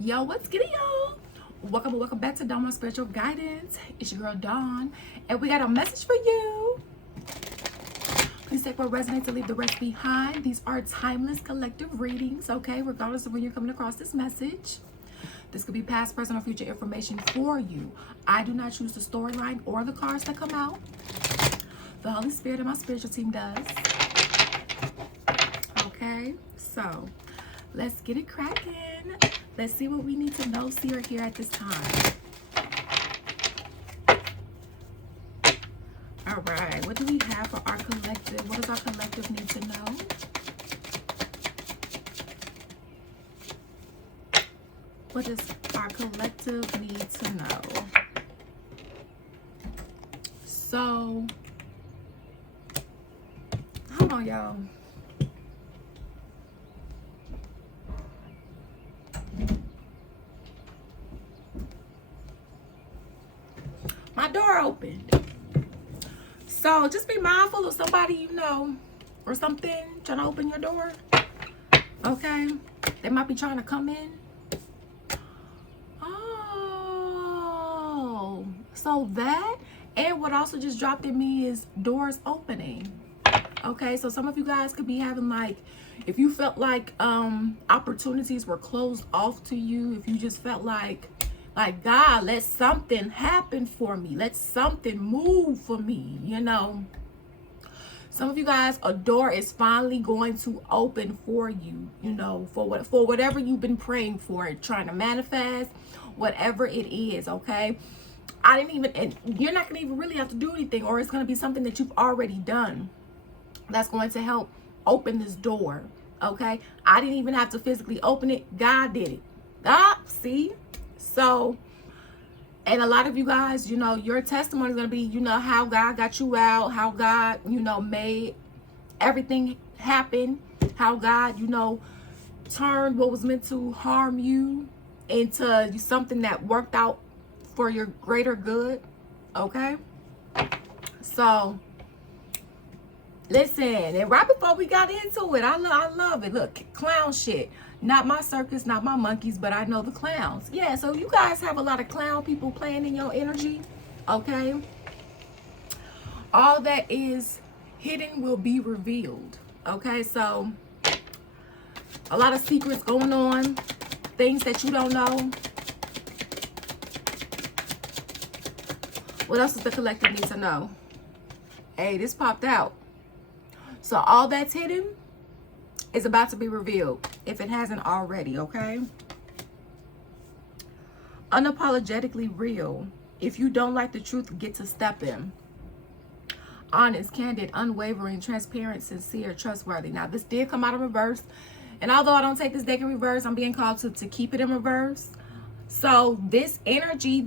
Yo, what's good, y'all? Welcome back to Dawn Spiritual Guidance. It's your girl Dawn, and we got a message for you. Please take what resonates and leave the rest behind. These are timeless collective readings, okay? Regardless of when you're coming across this message. This could be past, present, or future information for you. I do not choose the storyline or the cards that come out. The Holy Spirit and my spiritual team does. Okay, so let's get it cracking. Let's see what we need to know, see, or hear at this time. All right, what do we have for our collective? What does our collective need to know? What does our collective need to know? So, hold on, y'all. My door opened. So just be mindful of somebody you know or something trying to open your door. Okay? They might be trying to come in. Oh, so that and what also just dropped in me is doors opening. Okay, so some of you guys could be having like, if you felt like opportunities were closed off to you, if you just felt like God, let something happen for me, let something move for me, you know. Some of you guys, a door is finally going to open for you, you know, for whatever you've been praying for, trying to manifest, whatever it is. Okay, and you're not gonna even really have to do anything, or it's gonna be something that you've already done that's going to help open this door. Okay, I didn't even have to physically open it, God did it. See, so, and a lot of you guys, you know, your testimony is going to be, you know, how God got you out, how God, you know, made everything happen, how God, you know, turned what was meant to harm you into something that worked out for your greater good. Okay, so listen, and right before we got into it, I love it. Look, clown shit. Not my circus, not my monkeys, but I know the clowns. Yeah, so you guys have a lot of clown people playing in your energy, okay? All that is hidden will be revealed, okay? So a lot of secrets going on, things that you don't know. What else does the collective need to know? Hey, this popped out. So all that's hidden is about to be revealed, if it hasn't already, okay? Unapologetically real. If you don't like the truth, get to step in. Honest, candid, unwavering, transparent, sincere, trustworthy. Now, this did come out in reverse. And although I don't take this deck in reverse, I'm being called to keep it in reverse. So this energy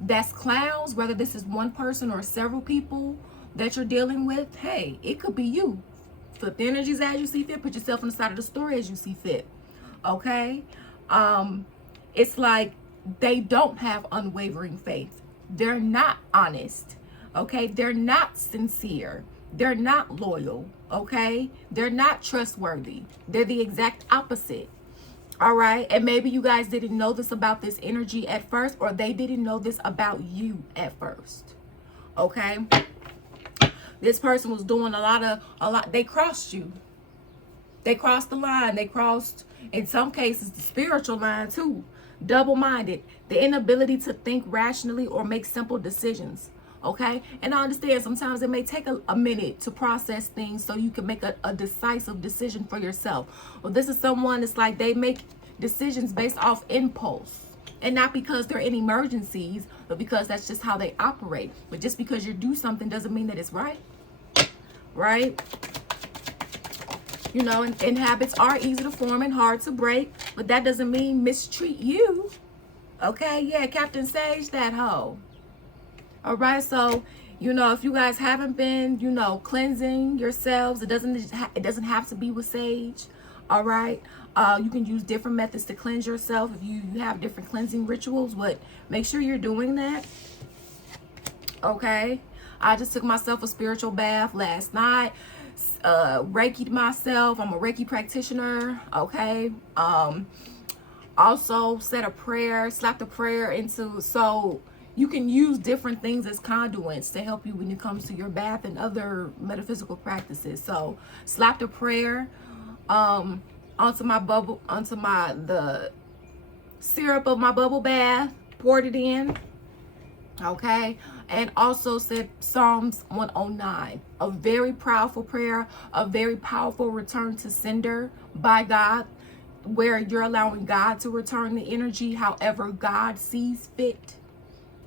that's clowns, whether this is one person or several people that you're dealing with, hey, it could be you. Flip the energies as you see fit. Put yourself on the side of the story as you see fit. Okay? It's like they don't have unwavering faith. They're not honest. Okay? They're not sincere. They're not loyal. Okay? They're not trustworthy. They're the exact opposite. All right? And maybe you guys didn't know this about this energy at first, or they didn't know this about you at first. Okay? This person was doing a lot. They crossed you. They crossed the line. They crossed, in some cases, the spiritual line too. Double-minded. The inability to think rationally or make simple decisions. Okay? And I understand sometimes it may take a minute to process things so you can make a decisive decision for yourself. Well, this is someone that's like they make decisions based off impulse. And not because they're in emergencies, but because that's just how they operate. But just because you do something doesn't mean that it's right. Right? You know, and habits are easy to form and hard to break. But that doesn't mean mistreat you. Okay? Yeah, Captain Sage, that hoe. All right? So, you know, if you guys haven't been, you know, cleansing yourselves, it doesn't have to be with sage. All right? You can use different methods to cleanse yourself if you have different cleansing rituals, but make sure you're doing that. Okay? I just took myself a spiritual bath last night. Reiki'd myself. I'm a Reiki practitioner. Okay? Also set a prayer, slap the prayer into, so you can use different things as conduits to help you when it comes to your bath and other metaphysical practices. So slap the prayer onto my bubble, onto the syrup of my bubble bath, poured it in. Okay, and also said Psalms 109, a very powerful prayer, a very powerful return to sender by God, where you're allowing God to return the energy however God sees fit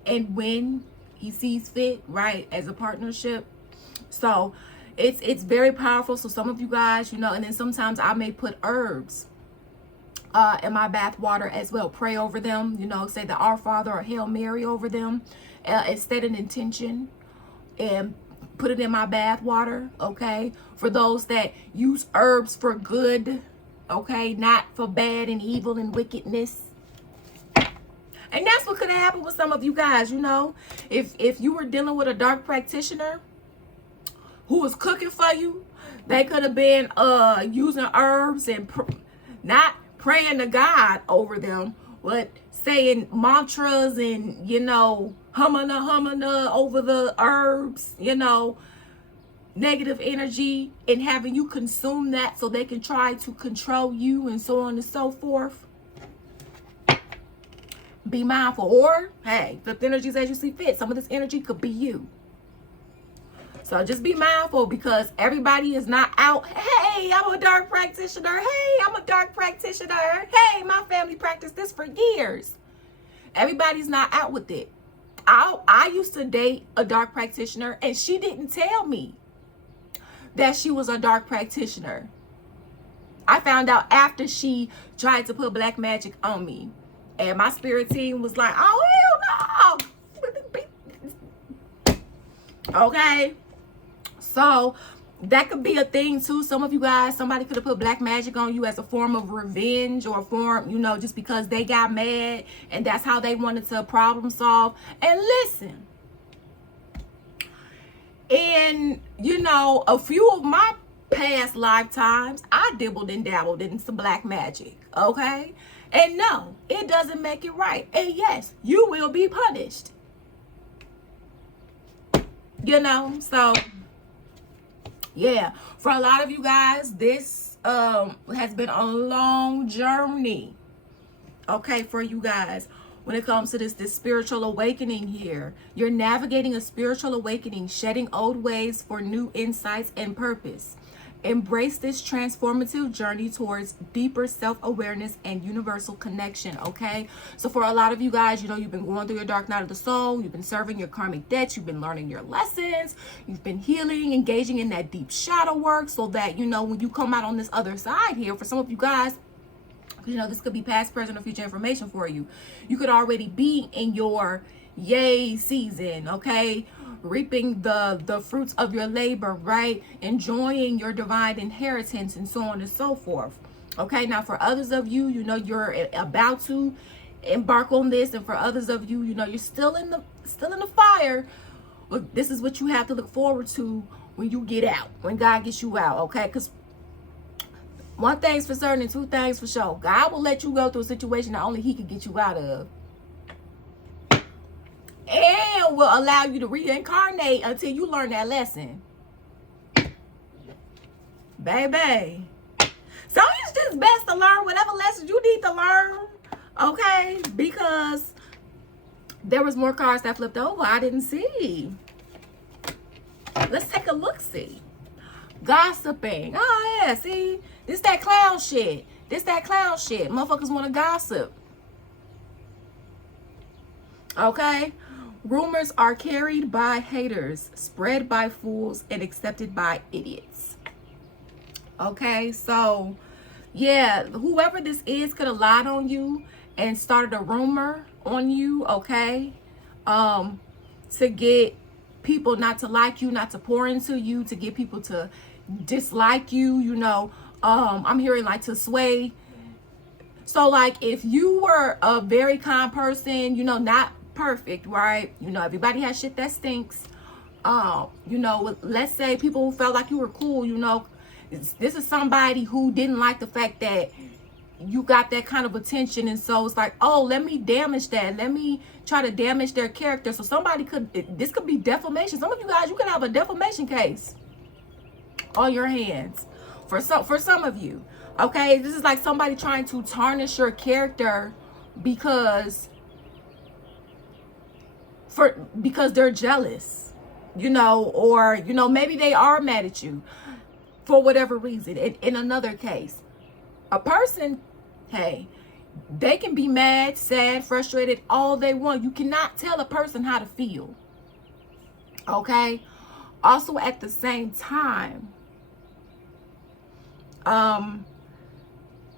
and when he sees fit, right, as a partnership. So it's very powerful. So some of you guys, you know, and then sometimes I may put herbs in my bath water as well. Pray over them, you know, say the Our Father or Hail Mary over them, and state an intention and put it in my bath water. Okay, for those that use herbs for good, okay, not for bad and evil and wickedness. And that's what could have happened with some of you guys, you know. If you were dealing with a dark practitioner who was cooking for you, they could have been using herbs and not praying to God over them, but saying mantras and, you know, humana over the herbs, you know, negative energy, and having you consume that so they can try to control you and so on and so forth. Be mindful. Or, hey, flip the energies as you see fit. Some of this energy could be you. So just be mindful, because everybody is not out. Hey, I'm a dark practitioner. Hey, I'm a dark practitioner. Hey, my family practiced this for years. Everybody's not out with it. I used to date a dark practitioner, and she didn't tell me that she was a dark practitioner. I found out after she tried to put black magic on me. And my spirit team was like, oh, hell no. Okay. So that could be a thing too. Some of you guys, somebody could have put black magic on you as a form of revenge, or a form, you know, just because they got mad and that's how they wanted to problem solve. And listen, in, you know, a few of my past lifetimes, I dibbled and dabbled in some black magic. Okay. And no, it doesn't make it right. And yes, you will be punished. You know, so yeah, for a lot of you guys, this has been a long journey. Okay, for you guys, when it comes to this spiritual awakening here, you're navigating a spiritual awakening, shedding old ways for new insights and purpose. Embrace this transformative journey towards deeper self-awareness and universal connection. Okay, so for a lot of you guys, you know, you've been going through your dark night of the soul, you've been serving your karmic debts, you've been learning your lessons, you've been healing, engaging in that deep shadow work, so that, you know, when you come out on this other side here, for some of you guys, you know, this could be past, present, or future information for you. You could already be in your yay season. Okay, reaping the fruits of your labor, right? Enjoying your divine inheritance, and so on and so forth. Okay, now for others of you, you know, you're about to embark on this, and for others of you, you know, you're still in the fire. Look, this is what you have to look forward to when you get out, when God gets you out. Okay, because one thing's for certain and two things for sure. God will let you go through a situation that only he can get you out of, and will allow you to reincarnate until you learn that lesson. Baby. So it's just best to learn whatever lessons you need to learn. Okay? Because there was more cards that flipped over I didn't see. Let's take a look-see. Gossiping. Oh, yeah. See? This that clown shit. Motherfuckers want to gossip. Okay? Rumors are carried by haters, spread by fools, and accepted by idiots. Okay, so yeah, whoever this is could have lied on you and started a rumor on you, okay, to get people not to like you, not to pour into you, to get people to dislike you, you know. I'm hearing like to sway. So like if you were a very kind person, you know, not perfect, right? You know, everybody has shit that stinks. You know, let's say people who felt like you were cool, you know, this is somebody who didn't like the fact that you got that kind of attention, and so it's like, oh, let me damage that, let me try to damage their character. So somebody could, this could be defamation. Some of you guys, you could have a defamation case on your hands for some of you. Okay, this is like somebody trying to tarnish your character because they're jealous, you know, or, you know, maybe they are mad at you for whatever reason. In another case, a person, hey, they can be mad, sad, frustrated, all they want. You cannot tell a person how to feel. Okay? Also, at the same time,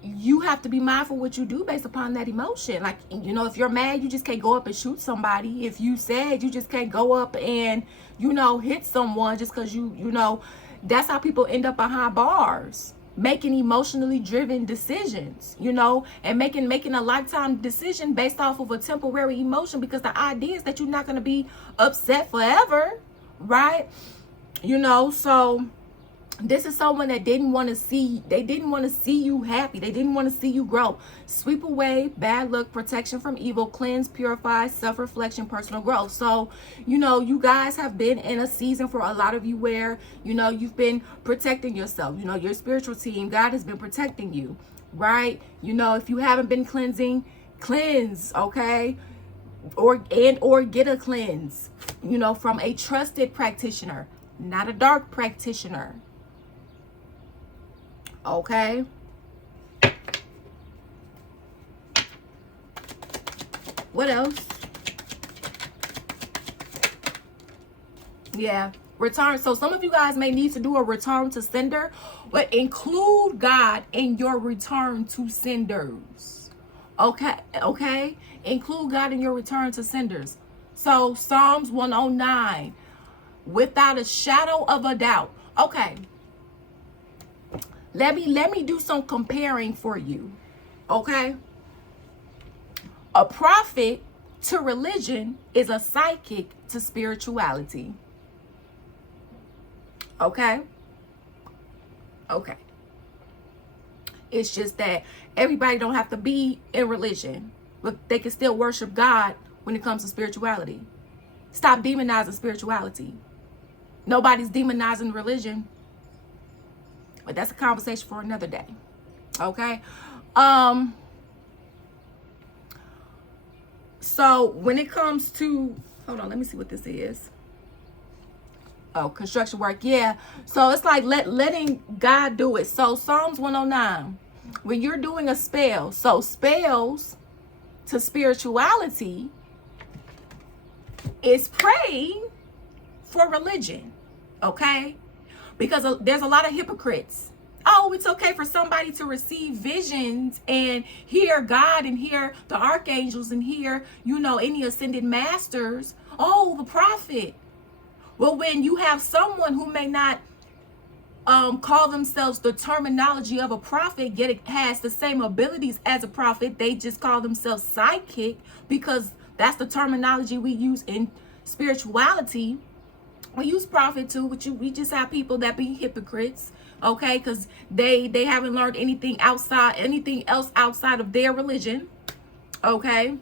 you have to be mindful what you do based upon that emotion. Like, you know, if you're mad, you just can't go up and shoot somebody. If you sad, you just can't go up and, you know, hit someone just because you know, that's how people end up behind bars, making emotionally driven decisions, you know, and making a lifetime decision based off of a temporary emotion, because the idea is that you're not going to be upset forever, right? You know, so this is someone that didn't want to see you happy. They didn't want to see you grow. Sweep away bad luck, protection from evil, cleanse, purify, self-reflection, personal growth. So, you know, you guys have been in a season for a lot of you where, you know, you've been protecting yourself. You know, your spiritual team, God has been protecting you, right? You know, if you haven't been cleansing, cleanse, okay? Or get a cleanse, you know, from a trusted practitioner, not a dark practitioner. Okay. What else? Yeah. Return. So some of you guys may need to do a return to sender, but include God in your return to senders. Okay. Okay. Include God in your return to senders. So Psalms 109, without a shadow of a doubt. Okay. Let me do some comparing for you, okay? A prophet to religion is a psychic to spirituality, okay? Okay. It's just that everybody don't have to be in religion, but they can still worship God when it comes to spirituality. Stop demonizing spirituality. Nobody's demonizing religion. But that's a conversation for another day. Okay. So when it comes to, hold on, let me see what this is. Oh, construction work. Yeah. So it's like letting God do it. So Psalms 109, when you're doing a spell, so spells to spirituality is praying for religion. Okay. Because there's a lot of hypocrites. Oh, it's okay for somebody to receive visions and hear God and hear the archangels and hear, you know, any ascended masters. Oh, the prophet. Well, when you have someone who may not call themselves the terminology of a prophet, yet it has the same abilities as a prophet, they just call themselves psychic because that's the terminology we use in spirituality. We use prophet too, but we just have people that be hypocrites, okay? Because they haven't learned anything else outside of their religion, okay?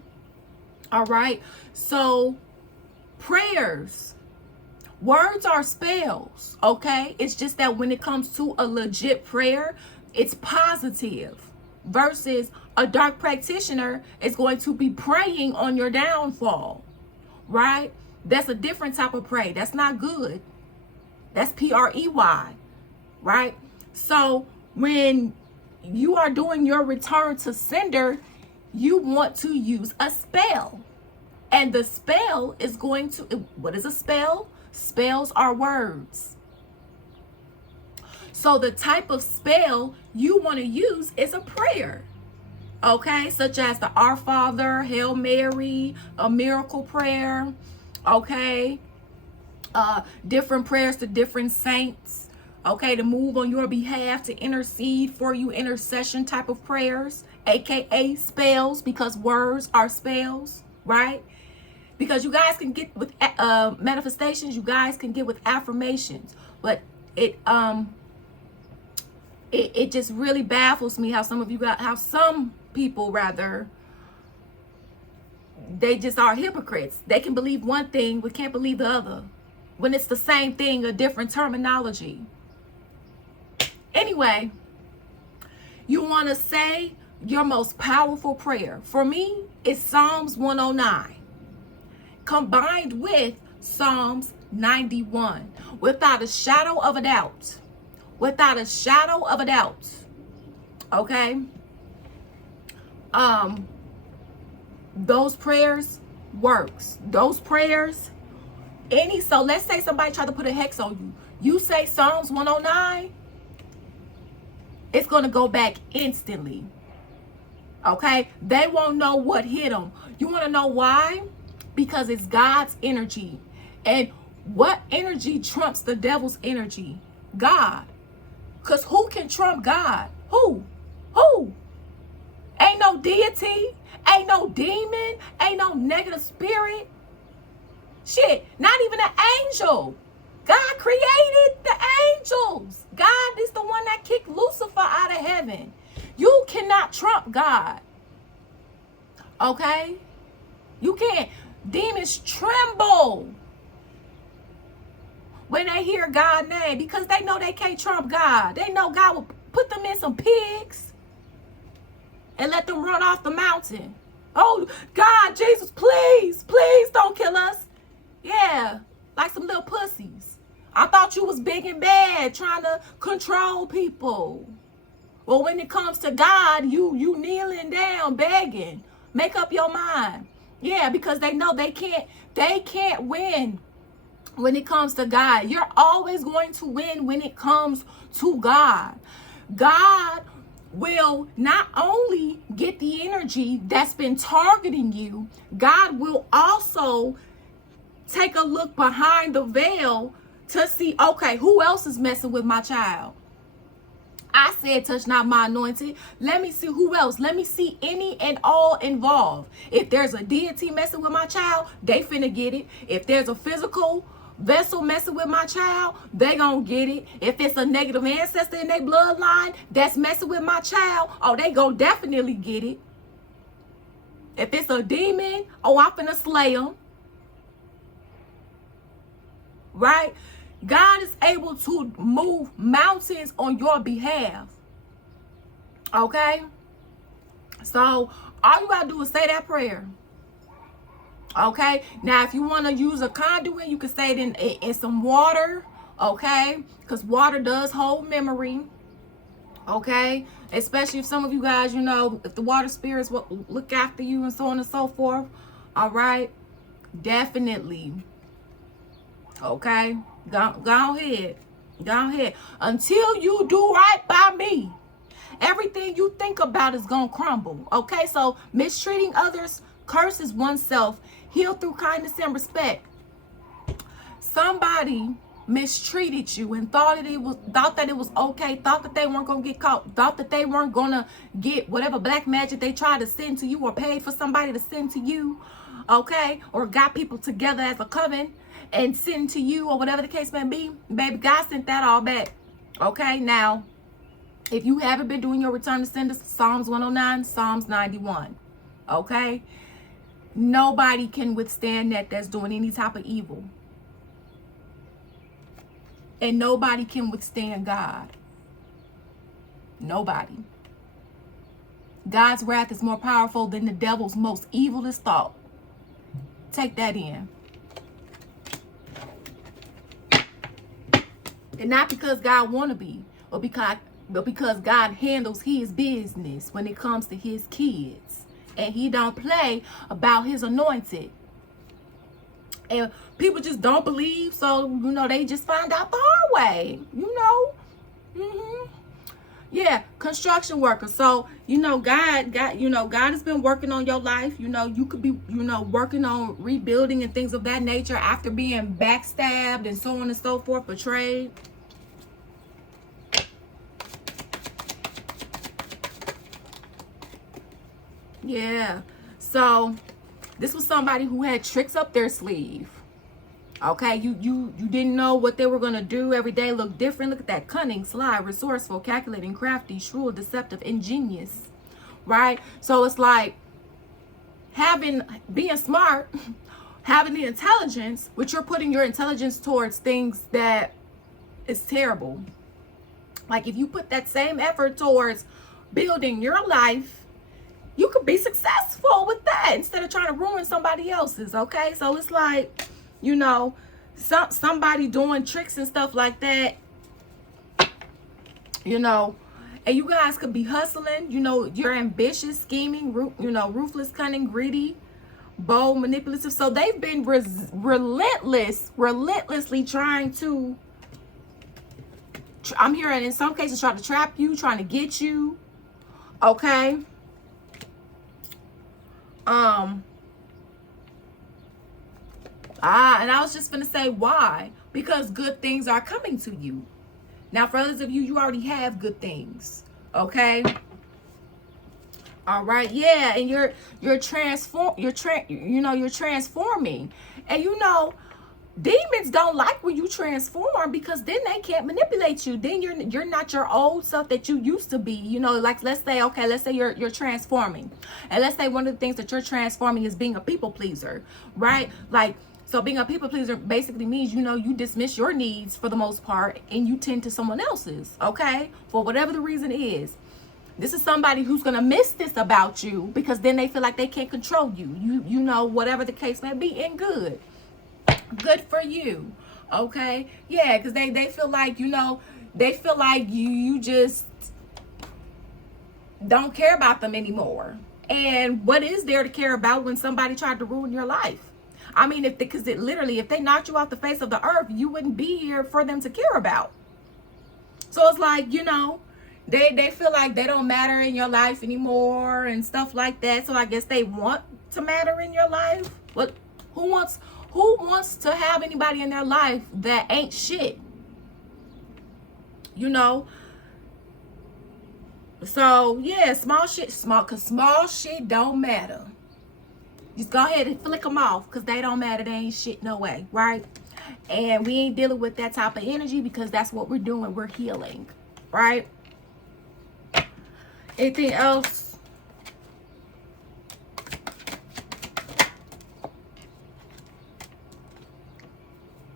All right. So prayers, words are spells, okay? It's just that when it comes to a legit prayer, it's positive versus a dark practitioner is going to be praying on your downfall, right? That's a different type of pray. That's not good. That's P-R-E-Y, right? So when you are doing your return to sender, you want to use a spell. And the spell is going to, what is a spell? Spells are words. So the type of spell you want to use is a prayer. Okay, such as the Our Father, Hail Mary, a miracle prayer. Okay, different prayers to different saints, okay, to move on your behalf, to intercede for you, intercession type of prayers, aka spells, because words are spells, right? Because you guys can get with manifestations, you guys can get with affirmations, but it just really baffles me how some people rather, they just are hypocrites. They can believe one thing but can't believe the other when it's the same thing, a different terminology. Anyway, you want to say your most powerful prayer. For me, it's Psalms 109 combined with Psalms 91. Without a shadow of a doubt. Without a shadow of a doubt. Okay? Those prayers works. Those prayers, so let's say somebody try to put a hex on you. You say Psalms 109, it's going to go back instantly. Okay? They won't know what hit them. You want to know why? Because it's God's energy. And what energy trumps the devil's energy? God. Because who can trump God? Who? Ain't no deity. Ain't no demon. Ain't no negative spirit. Shit. Not even an angel. God created the angels. God is the one that kicked Lucifer out of heaven. You cannot trump God. Okay? You can't. Demons tremble when they hear God's name because they know they can't trump God. They know God will put them in some pigs and let them run off the mountain. Oh, God, Jesus, please don't kill us. Yeah, like some little pussies. I thought you was big and bad trying to control people. Well, when it comes to God, you kneeling down, begging. Make up your mind. Yeah, because they know they can't win when it comes to God. You're always going to win when it comes to God. God will not only get the energy that's been targeting you, God will also take a look behind the veil to see, okay, who else is messing with my child? I said, touch not my anointed. Let me see who else. Let me see any and all involved. If there's a deity messing with my child, they finna get it. If there's a physical vessel messing with my child, they gonna get it. If it's a negative ancestor in their bloodline that's messing with my child, oh, they gonna definitely get it. If it's a demon, oh, I'm finna slay them. Right? God is able to move mountains on your behalf. Okay? So, all you got to do is say that prayer. Okay? Now, if you want to use a conduit, you can say it in some water. Okay? Because water does hold memory. Okay? Especially if some of you guys, if the water spirits will look after you and so on and so forth. All right? Definitely. Okay? Go ahead. Until you do right by me, everything you think about is going to crumble. Okay? So mistreating others curses oneself. Heal through kindness and respect. Somebody mistreated you and thought that it was okay, thought that they weren't going to get caught, thought that they weren't going to get whatever black magic they tried to send to you or paid for somebody to send to you. Okay? Or got people together as a coven and send to you or whatever the case may be. Baby, God sent that all back. Okay? Now, if you haven't been doing your return to sender, Psalms 109, Psalms 91. Okay? Nobody can withstand that's doing any type of evil. And nobody can withstand God. Nobody. God's wrath is more powerful than the devil's most evilest thought. Take that in. And not because God want to be, but because God handles his business when it comes to his kids. And he don't play about his anointed. And people just don't believe, so, they just find out the hard way, Yeah, construction workers. So, God has been working on your life. You could be, working on rebuilding and things of that nature after being backstabbed and so on and so forth, betrayed. Yeah. So, this was somebody who had tricks up their sleeve. Okay, you didn't know what they were gonna do. Every day looked different. Look at that: cunning, sly, resourceful, calculating, crafty, shrewd, deceptive, ingenious. Right? So it's like being smart, having the intelligence, which you're putting your intelligence towards things that is terrible. Like if you put that same effort towards building your life, you could be successful with that instead of trying to ruin somebody else's. Okay, so it's like, you know, somebody doing tricks and stuff like that, you know, and you guys could be hustling. You know, you're ambitious, scheming, ruthless, cunning, greedy, bold, manipulative. So they've been relentlessly trying to, I'm hearing in some cases, try to trap you, trying to get you. Okay. And I was just gonna say why. Because good things are coming to you. Now, for others of you, you already have good things. Okay. All right. Yeah. And you're transforming. And you know, demons don't like when you transform, because then they can't manipulate you. Then you're not your old self that you used to be. You know, like let's say you're transforming. And let's say one of the things that you're transforming is being a people pleaser, right? Like, so being a people pleaser basically means, you know, you dismiss your needs for the most part and you tend to someone else's, okay? For whatever the reason is. This is somebody who's going to miss this about you, because then they feel like they can't control you. You know, whatever the case may be, and good for you. Okay? Yeah, because they feel like, you know, they feel like you just don't care about them anymore. And what is there to care about when somebody tried to ruin your life? I mean, if they knocked you off the face of the earth, you wouldn't be here for them to care about. So it's like, you know, they feel like they don't matter in your life anymore and stuff like that. So I guess they want to matter in your life. But who wants to have anybody in their life that ain't shit? You know? So yeah, small shit don't matter. Just go ahead and flick them off, because they don't matter. They ain't shit no way, right? And we ain't dealing with that type of energy, because that's what we're doing. We're healing, right? Anything else?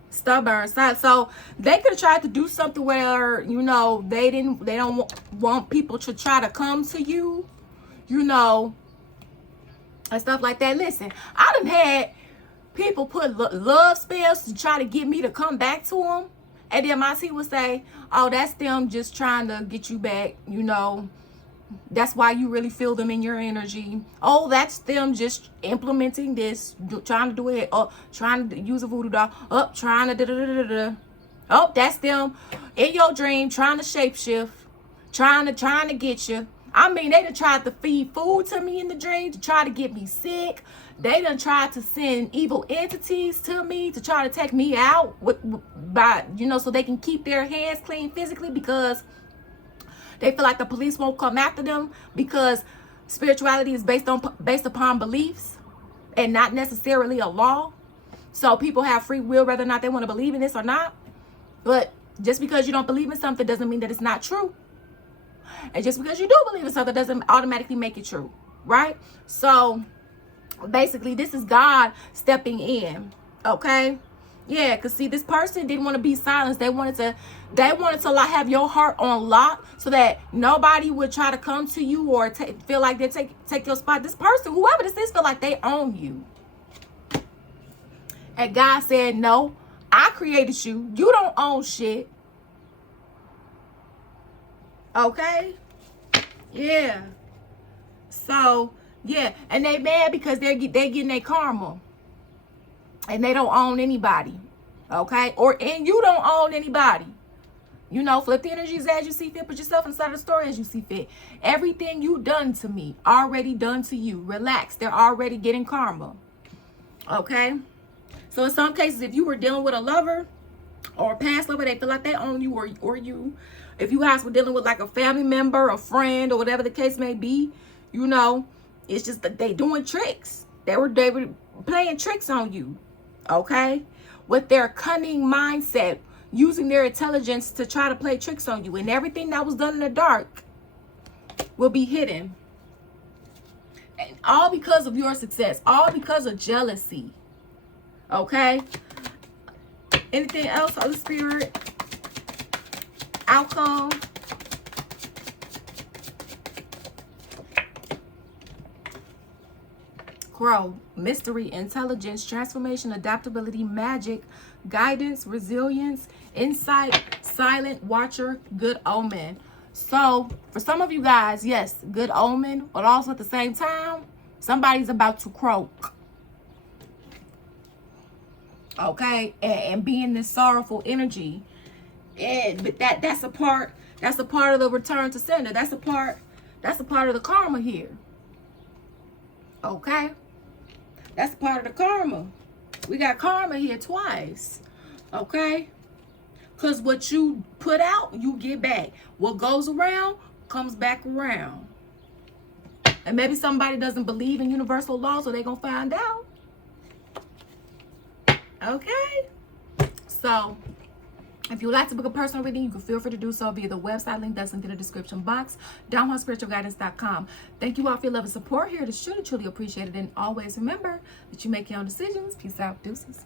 Stubborn side. So they could have tried to do something where, you know, they don't want people to try to come to you, you know, and stuff like that. Listen, I done had people put love spells to try to get me to come back to them, and then my team would say, oh, that's them just trying to get you back, you know, that's why you really feel them in your energy. Oh, that's them just implementing this, trying to do it, trying to use a voodoo doll, trying to da-da-da-da-da. Oh, that's them in your dream trying to shapeshift, trying to get you. I mean, they done tried to feed food to me in the dream to try to get me sick. They done tried to send evil entities to me to try to take me out so they can keep their hands clean physically, because they feel like the police won't come after them, because spirituality is based upon beliefs and not necessarily a law. So people have free will whether or not they want to believe in this or not. But just because you don't believe in something doesn't mean that it's not true. And just because you do believe in something doesn't automatically make it true, right? So basically, this is God stepping in, okay? Yeah, because see, this person didn't want to be silenced. They wanted to like have your heart on lock, so that nobody would try to come to you or feel like they take your spot. This person, whoever this is, feel like they own you. And God said, no, I created you. You don't own shit. Okay? Yeah. So, yeah. And they mad because they're getting their karma. And they don't own anybody. Okay? And you don't own anybody. You know, flip the energies as you see fit. Put yourself inside the story as you see fit. Everything you done to me, already done to you. Relax. They're already getting karma. Okay? So in some cases, if you were dealing with a lover or a past lover, they feel like they own you or you. If you guys were dealing with like a family member, a friend, or whatever the case may be, you know, it's just that they doing tricks. They were playing tricks on you. Okay? with their cunning mindset, using their intelligence to try to play tricks on you. And everything that was done in the dark will be hidden. And all because of your success. All because of jealousy. Okay? Anything else, Holy Spirit? Outcome? Grow, mystery, intelligence, transformation, adaptability, magic, guidance, resilience, insight, silent watcher, good omen. So for some of you guys, yes, good omen, but also at the same time, somebody's about to croak. Okay, and be in this sorrowful energy. But that's a part of the return to sender. That's a part of the karma here. Okay? That's part of the karma. We got karma here twice. Okay? Because what you put out, you get back. What goes around, comes back around. And maybe somebody doesn't believe in universal law, so they're going to find out. Okay? So, if you would like to book a personal reading, you can feel free to do so via the website link that's in the description box, downhillspiritualguidance.com. Thank you all for your love and support here. It is truly, truly appreciated. And always remember that you make your own decisions. Peace out. Deuces.